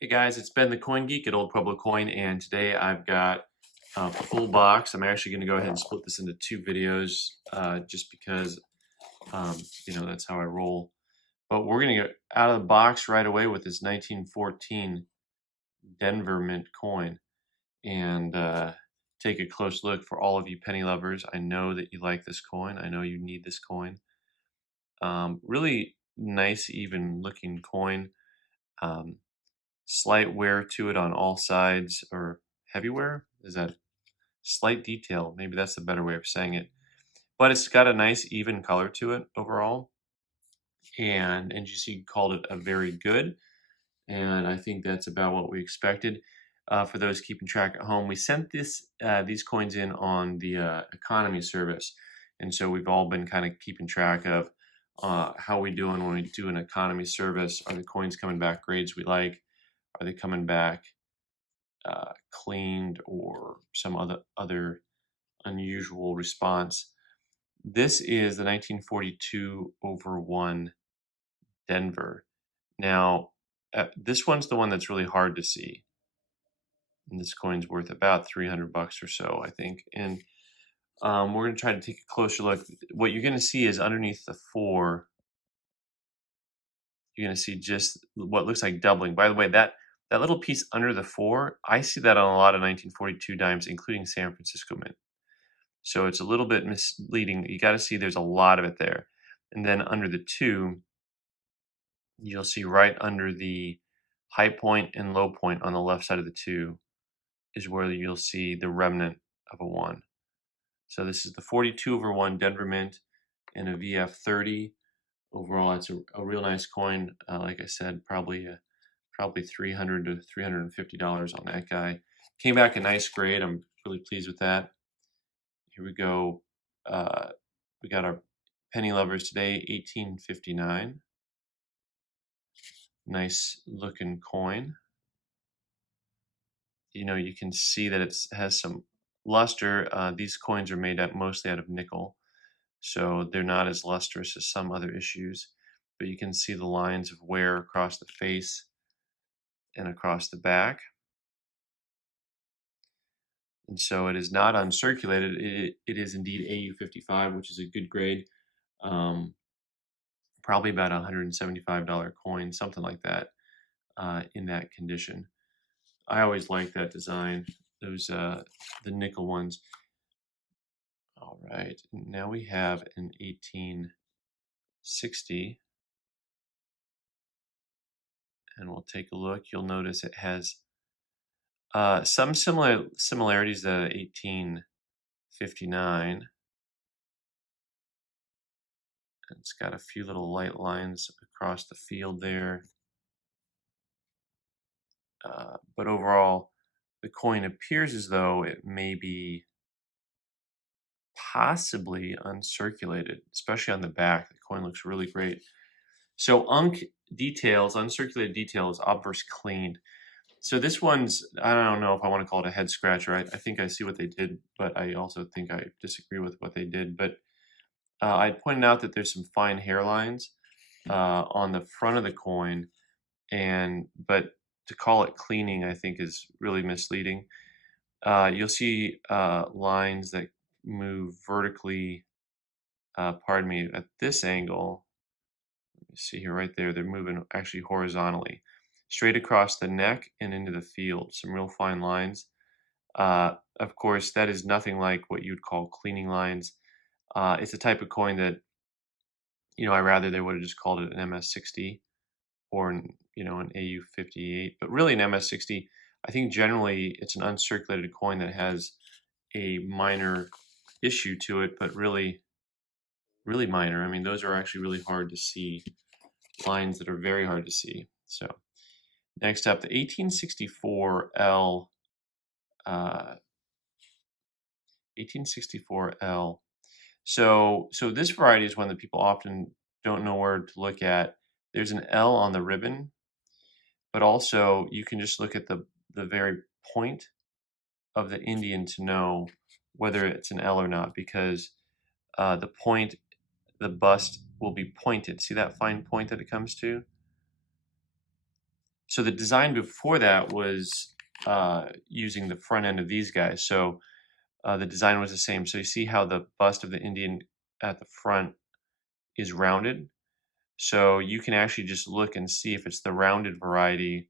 Hey guys, it's Ben the Coin Geek at Old Pueblo Coin, and today I've got a full box. I'm actually going to go ahead and split this into two videos just because, that's how I roll. But we're going to get out of the box right away with this 1914 Denver Mint coin and take a close look for all of you penny lovers. I know that you like this coin. I know you need this coin. Really nice, even looking coin. Um, Slight wear to it on all sides, or heavy wear? Is that slight detail? Maybe that's the better way of saying it. But it's got a nice even color to it overall. And NGC called it a very good. And I think that's about what we expected. For those keeping track at home, we sent these coins in on the economy service. And so we've all been kind of keeping track of how we doing when we do an economy service. Are the coins coming back grades we like? Are they coming back cleaned or some other unusual response? This is the 1942/1 Denver. Now, this one's the one that's really hard to see. And this coin's worth about 300 bucks or so, I think. And we're going to try to take a closer look. What you're going to see is underneath the 4, you're going to see just what looks like doubling. By the way, that little piece under the 4, I see that on a lot of 1942 dimes, including San Francisco Mint. So it's a little bit misleading. You got to see there's a lot of it there. And then under the 2, you'll see right under the high point and low point on the left side of the 2 is where you'll see the remnant of a 1. So this is the 42/1 Denver Mint and a VF30. Overall, it's a real nice coin. Like I said, probably $300 to $350 on that guy. Came back a nice grade. I'm really pleased with that. Here we go. We got our penny lovers today, 1859. Nice looking coin. You can see that it has some luster. These coins are made up mostly out of nickel, so they're not as lustrous as some other issues. But you can see the lines of wear across the face and across the back. And so it is not uncirculated. It is indeed AU55, which is a good grade. Probably about $175 coin, something like that, in that condition. I always like that design, those the nickel ones. All right, now we have an 1860, and we'll take a look. You'll notice it has some similarities to 1859. It's got a few little light lines across the field there. But overall, the coin appears as though it may be possibly uncirculated, especially on the back. The coin looks really great. So uncirculated details, obverse cleaned. So this one's, I don't know if I want to call it a head scratcher. I think I see what they did, but I also think I disagree with what they did. But I pointed out that there's some fine hairlines on the front of the coin, but to call it cleaning, I think is really misleading. You'll see lines that move vertically, at this angle. Let me see here, right there. They're moving actually horizontally, straight across the neck and into the field. Some real fine lines. Of course, that is nothing like what you'd call cleaning lines. It's a type of coin that, I rather they would have just called it an MS60 or an AU58. But really an MS60, I think generally it's an uncirculated coin that has a minor issue to it, but really, really minor. I mean, those are actually really hard to see, lines that are very hard to see. So next up, the 1864L. 1864L. So this variety is one that people often don't know where to look at. There's an L on the ribbon, but also you can just look at the very point of the Indian to know whether it's an L or not, because the bust will be pointed. See that fine point that it comes to? So the design before that was using the front end of these guys. So the design was the same. So you see how the bust of the Indian at the front is rounded. So you can actually just look and see if it's the rounded variety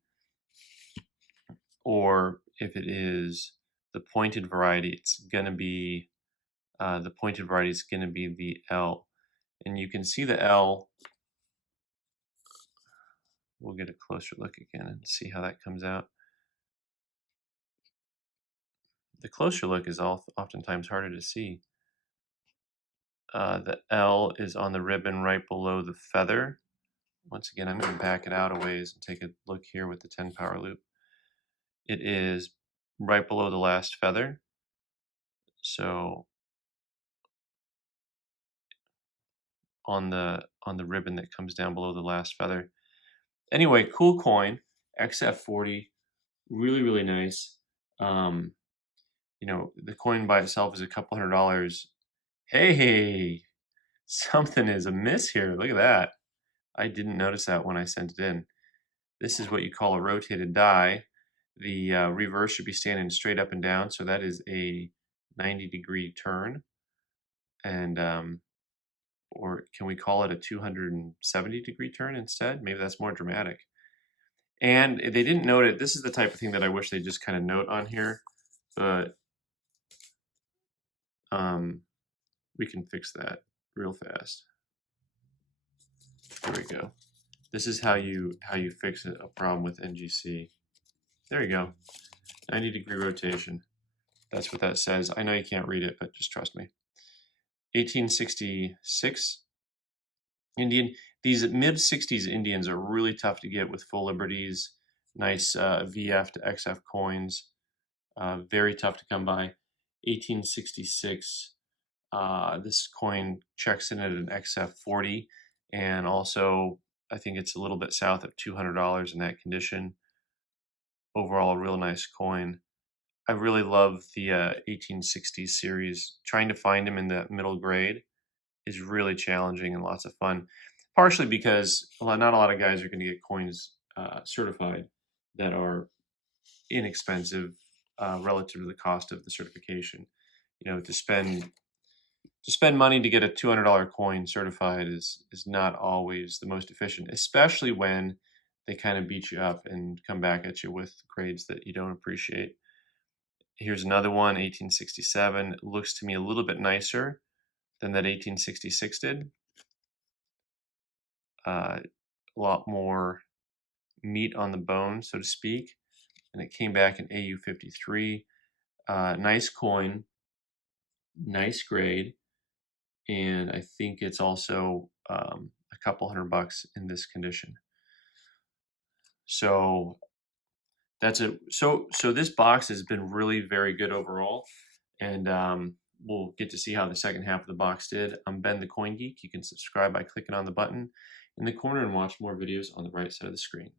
or if it is the pointed variety. It's going to be the pointed variety is going to be the L. And you can see the L. We'll get a closer look again and see how that comes out. The closer look is oftentimes harder to see. The L is on the ribbon right below the feather. Once again, I'm going to back it out a ways and take a look here with the 10 power loop. It is right below the last feather. So on the ribbon that comes down below the last feather. Anyway, cool coin, XF40, really nice. You know, the coin by itself is a couple $100. Hey, something is amiss here. Look at that. I didn't notice that when I sent it in. This is what you call a rotated die. The reverse should be standing straight up and down, so that is a 90-degree turn. And or can we call it a 270-degree turn instead? Maybe that's more dramatic. And they didn't note it. This is the type of thing that I wish they just kind of note on here, but we can fix that real fast. There we go. This is how you fix a problem with NGC. There you go. 90-degree rotation. That's what that says. I know you can't read it, but just trust me. 1866 Indian. These mid-60s Indians are really tough to get with full liberties. Nice VF to XF coins. Very tough to come by. 1866. This coin checks in at an XF40, and also I think it's a little bit south of $200 in that condition. Overall, a real nice coin. I really love the 1860s series. Trying to find them in the middle grade is really challenging and lots of fun. Partially because not a lot of guys are going to get coins certified that are inexpensive relative to the cost of the certification. You know, to spend money to get a $200 coin certified is not always the most efficient, especially when they kind of beat you up and come back at you with grades that you don't appreciate. Here's another one, 1867. It looks to me a little bit nicer than that 1866 did. A lot more meat on the bone, so to speak. And it came back in AU53. Nice coin, nice grade. And I think it's also a couple $100 in this condition. So that's it. So this box has been really very good overall, and we'll get to see how the second half of the box did. I'm Ben the Coin Geek. You can subscribe by clicking on the button in the corner and watch more videos on the right side of the screen.